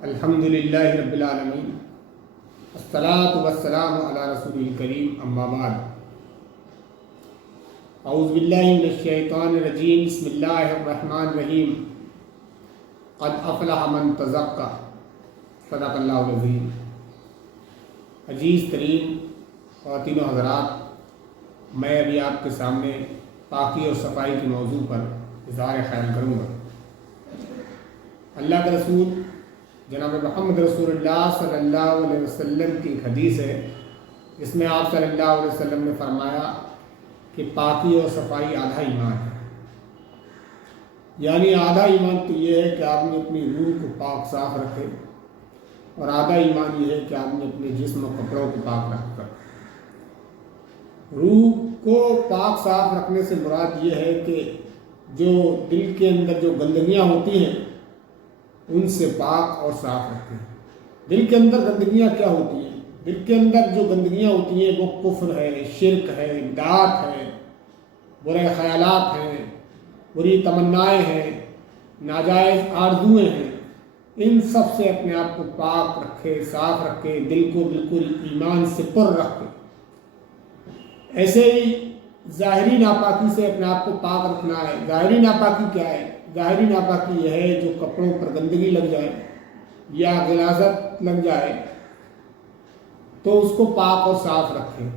الحمدللہ رب العالمین الصلاۃ والسلام علی رسول الکریم اما بعد اعوذ باللہ من الشیطان الرجیم بسم اللہ الرحمن الرحیم قد افلح من تزکیٰ صدق اللہ العظیم۔ عزیز ترین خواتین و حضرات، میں ابھی آپ کے سامنے پاکی اور صفائی کے موضوع پر اظہار خیال کروں گا۔ اللہ کے رسول جناب محمد رسول اللہ صلی اللہ علیہ وسلم کی ایک حدیث ہے، جس میں آپ صلی اللہ علیہ وسلم نے فرمایا کہ پاکی اور صفائی آدھا ایمان ہے۔ یعنی آدھا ایمان تو یہ ہے کہ آدمی اپنی روح کو پاک صاف رکھے، اور آدھا ایمان یہ ہے کہ آدمی اپنے جسم و کپڑوں کو پاک رکھ کر۔ روح کو پاک صاف رکھنے سے مراد یہ ہے کہ جو دل کے اندر جو گندگیاں ہوتی ہیں ان سے پاک اور صاف رکھیں۔ دل کے اندر گندگیاں کیا ہوتی ہیں؟ دل کے اندر جو گندگیاں ہوتی ہیں وہ کفر ہے، شرک ہے، بدعات ہے، برے خیالات ہیں، بری تمنائیں ہیں، ناجائز آرزویں ہیں۔ ان سب سے اپنے آپ کو پاک رکھے، صاف رکھے، دل کو بالکل ایمان سے پر رکھے۔ ایسے ہی ظاہری ناپاکی سے اپنے آپ کو پاک رکھنا ہے۔ ظاہری ناپاکی کیا ہے؟ ظاہری ناپاکی یہ ہے جو کپڑوں پر گندگی لگ جائے یا غلاظت لگ جائے تو اس کو پاک اور صاف رکھیں،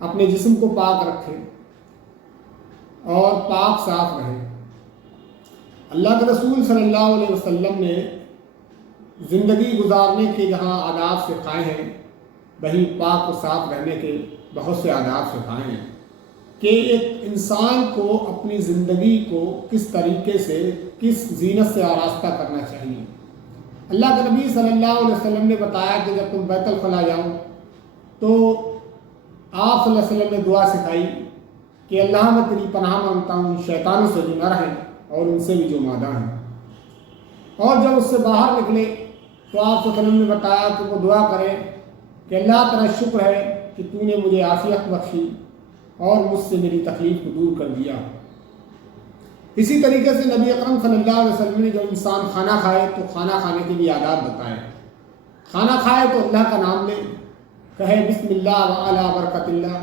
اپنے جسم کو پاک رکھیں اور پاک صاف رہیں۔ اللہ کے رسول صلی اللہ علیہ وسلم نے زندگی گزارنے کے جہاں آداب سکھائے ہیں، وہیں پاک اور صاف رہنے کے بہت سے آداب سکھائے ہیں کہ ایک انسان کو اپنی زندگی کو کس طریقے سے، کس زینت سے آراستہ کرنا چاہیے۔ اللہ کے نبی صلی اللہ علیہ وسلم نے بتایا کہ جب تم بیت الخلاء جاؤ تو آپ صلی اللہ علیہ وسلم نے دعا سکھائی کہ اللہ میں تیری پناہ مانگتا ہوں شیطانوں سے جو نہ رہیں اور ان سے بھی جو مادہ ہیں۔ اور جب اس سے باہر نکلے تو آپ صلی اللہ علیہ وسلم نے بتایا کہ وہ دعا کرے کہ اللہ تیرا شکر ہے کہ تو نے مجھے عافیت بخشی اور مجھ سے میری تکلیف کو دور کر دیا۔ اسی طریقے سے نبی اکرم صلی اللہ علیہ وسلم نے جب انسان کھانا کھائے تو کھانا کھانے کے بھی آداب بتائے۔ کھانا کھائے تو اللہ کا نام لے، کہے بسم اللہ وعلی برکت اللہ،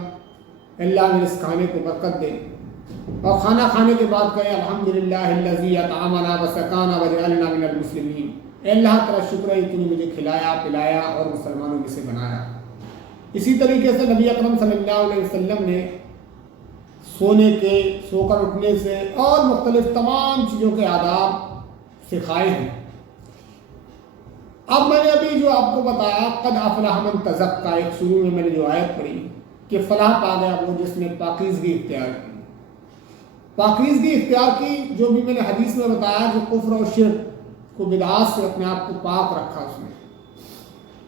اللہ نے اس کھانے کو برکت دے، اور کھانا کھانے کے بعد کہے الحمدللہ الذی اطعمنا وسقانا وجعلنا من المسلمین، اے اللہ تیرا شکر ہے کہ نے مجھے کھلایا پلایا اور مسلمانوں میں سے بنایا۔ اسی طریقے سے نبی اکرم صلی اللہ علیہ وسلم نے سونے کے، سو کر اٹھنے سے اور مختلف تمام چیزوں کے آداب سکھائے ہیں۔ اب میں نے ابھی جو آپ کو بتایا قد افلح من تزکیٰ، ایک شروع میں نے جو آیت پڑھی کہ فلاح پا گیا وہ جس نے پاکیزگی اختیار کی۔ پاکیزگی اختیار کی، جو بھی میں نے حدیث میں بتایا کہ کفر اور شرک کو بدعات سے اپنے آپ کو پاک رکھا۔ اس نے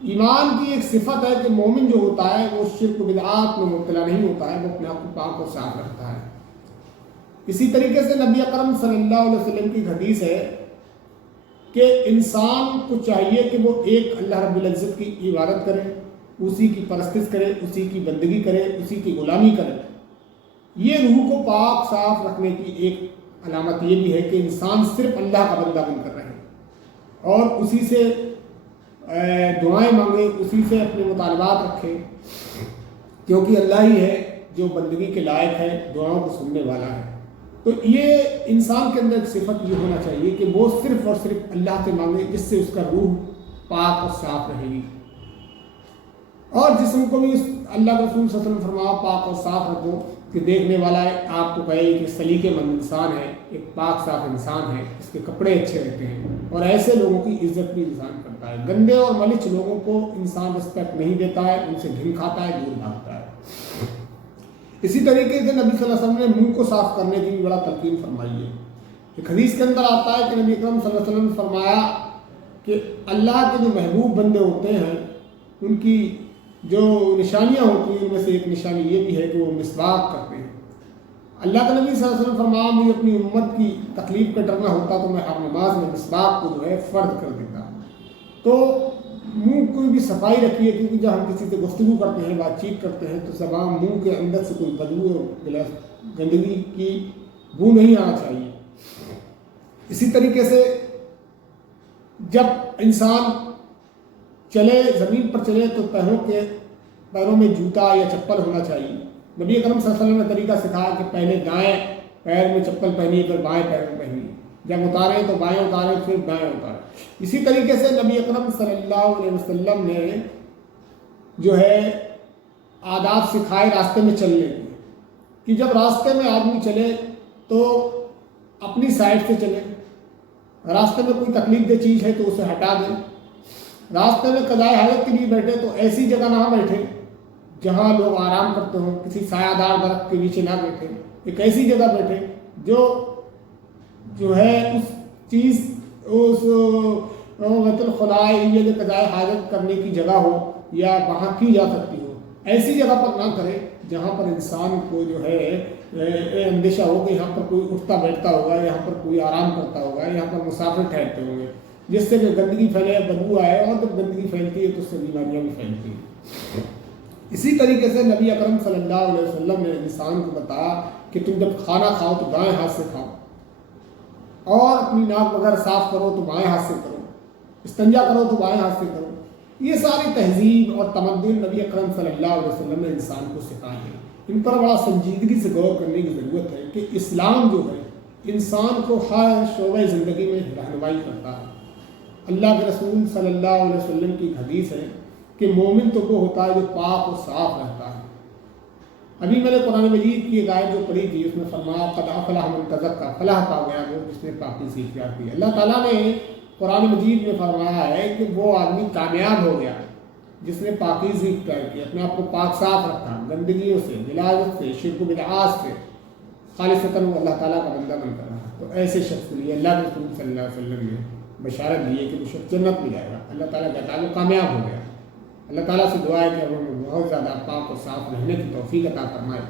ایمان کی ایک صفت ہے کہ مومن جو ہوتا ہے وہ شرک و بدعات میں مبتلا نہیں ہوتا ہے، وہ اپنے آپ کو پاک اور صاف رکھتا ہے۔ اسی طریقے سے نبی اکرم صلی اللہ علیہ وسلم کی حدیث ہے کہ انسان کو چاہیے کہ وہ ایک اللہ رب العزت کی عبادت کرے، اسی کی پرستش کرے، اسی کی بندگی کرے، اسی کی غلامی کرے۔ یہ روح کو پاک صاف رکھنے کی ایک علامت یہ بھی ہے کہ انسان صرف اللہ کا بندہ بن کر رہے اور اسی سے دعائیں مانگے، اسی سے اپنے مطالبات رکھے، کیونکہ اللہ ہی ہے جو بندگی کے لائق ہے، دعاؤں کو سننے والا ہے۔ تو یہ انسان کے اندر ایک صفت یہ ہونا چاہیے کہ وہ صرف اور صرف اللہ سے مانگے، جس سے اس کا روح پاک اور صاف رہے گی، اور جسم کو بھی اللہ کے رسول صلی اللہ علیہ وسلم فرمایا پاک اور صاف رکھو کہ دیکھنے والا آپ کو کہے کہ سلیقے مند انسان ہے، ایک پاک صاف انسان ہے، اس کے کپڑے اچھے رہتے ہیں، اور ایسے لوگوں کی عزت بھی انسان کرتا ہے۔ گندے اور ملچ لوگوں کو انسان رسپیکٹ نہیں دیتا ہے، ان سے گھن کھاتا ہے، دور بھاگتا ہے۔ اسی طریقے سے نبی صلی اللہ علیہ وسلم نے منہ کو صاف کرنے کی بھی بڑا تلقین فرمائی ہے۔ ایک حدیث کے اندر آتا ہے کہ نبی اکرم صلی اللہ علیہ وسلم نے فرمایا کہ اللہ کے جو محبوب بندے ہوتے ہیں ان کی جو نشانیاں ہوتی ہیں ان میں سے ایک نشانی یہ بھی ہے کہ وہ مسواک کرتے ہیں۔ اللہ کے نبی صلی اللہ علیہ وسلم فرمایا مجھے اپنی امت کی تکلیف کا ڈرنا ہوتا تو میں ہر نماز میں مسواک کو جو ہے فرض کر دیتا۔ تو منہ کو بھی صفائی رکھیے، کیونکہ جب ہم کسی سے گفتگو کرتے ہیں، بات چیت کرتے ہیں تو زبان منہ کے اندر سے کوئی بدبو اور گندگی کی بو نہیں آنا چاہیے۔ اسی طریقے سے جب انسان چلے زمین پر چلے تو پیروں میں جوتا یا چپل ہونا چاہیے. نبی اکرم صلی اللہ علیہ وسلم نے طریقہ سکھایا کہ پہلے دائیں پیر میں چپل پہنیے پھر بائیں پیر میں پہنیے، جب اتاریں تو بائیں اتاریں پھر دائیں اتاریں. اسی طریقے سے نبی اکرم صلی اللہ علیہ وسلم نے جو ہے آداب سکھائے راستے میں چلنے کے، کہ جب راستے میں آدمی چلے تو اپنی سائڈ سے چلے، راستے میں کوئی تکلیف دہ چیز ہے تو اسے ہٹا دیں. راستے میں قضائے حاجت کے لیے بیٹھے تو ایسی جگہ نہ بیٹھے جہاں لوگ آرام کرتے ہوں، کسی سایہ دار درخت کے نیچے نہ بیٹھے، ایک ایسی جگہ بیٹھے جو ہے اس چیز اس بیت الخلاء یہ جو قضائے حاجت کرنے کی جگہ ہو یا وہاں کی جا سکتی ہو، ایسی جگہ پر نہ کرے جہاں پر انسان کو جو ہے اندیشہ ہو کہ یہاں پر کوئی اٹھتا بیٹھتا ہوگا، یہاں پر کوئی آرام کرتا ہوگا، یہاں پر مسافر ٹھہرتے ہوں گے، جس سے کہ گندگی پھیلے، بدبو آئے، اور جب گندگی پھیلتی ہے تو اس سے بیماریاں بھی پھیلتی ہیں. اسی طریقے سے نبی اکرم صلی اللہ علیہ وسلم نے انسان کو بتایا کہ تم جب کھانا کھاؤ تو دائیں ہاتھ سے کھاؤ، اور اپنی ناک وغیرہ صاف کرو تو بائیں ہاتھ سے کرو، استنجا کرو تو بائیں ہاتھ سے کرو. یہ ساری تہذیب اور تمدن نبی اکرم صلی اللہ علیہ وسلم نے انسان کو سکھائے ہیں. ان پر بڑا سنجیدگی سے غور کرنے کی ضرورت ہے کہ اسلام جو ہے انسان کو ہر شعبۂ زندگی میں رہنمائی کرتا ہے. اللہ کے رسول صلی اللہ علیہ وسلم کی حدیث ہے کہ مومن تو وہ ہوتا ہے جو پاک و صاف رہتا ہے. ابھی میں نے قرآن مجید کی ایک آیت جو پڑھی تھی اس میں فرمایا قد افلح من تزکا، فلاح پا گیا وہ جس نے پاکیزگی اختیار کی. اللہ تعالیٰ نے قرآن مجید میں فرمایا ہے کہ وہ آدمی کامیاب ہو گیا جس نے پاکیزگی اختیار کی، اپنے آپ کو پاک صاف رکھا، گندگیوں سے، غلاظت سے، شرک و بدعات سے، خالصتاً وہ اللہ تعالیٰ کا بندہ بن کر رہا. تو ایسے شخص کے لیے اللہ کے رسول صلی اللہ علیہ وسلم نے بشارت دی ہے کہ وہ شخص جنت میں جائے گا. اللہ تعالیٰ کہتا ہے وہ کامیاب ہو گیا. اللہ تعالیٰ سے دعا ہے کہ ہمیں بہت زیادہ پاک و صاف رہنے کی توفیق عطا فرمائے.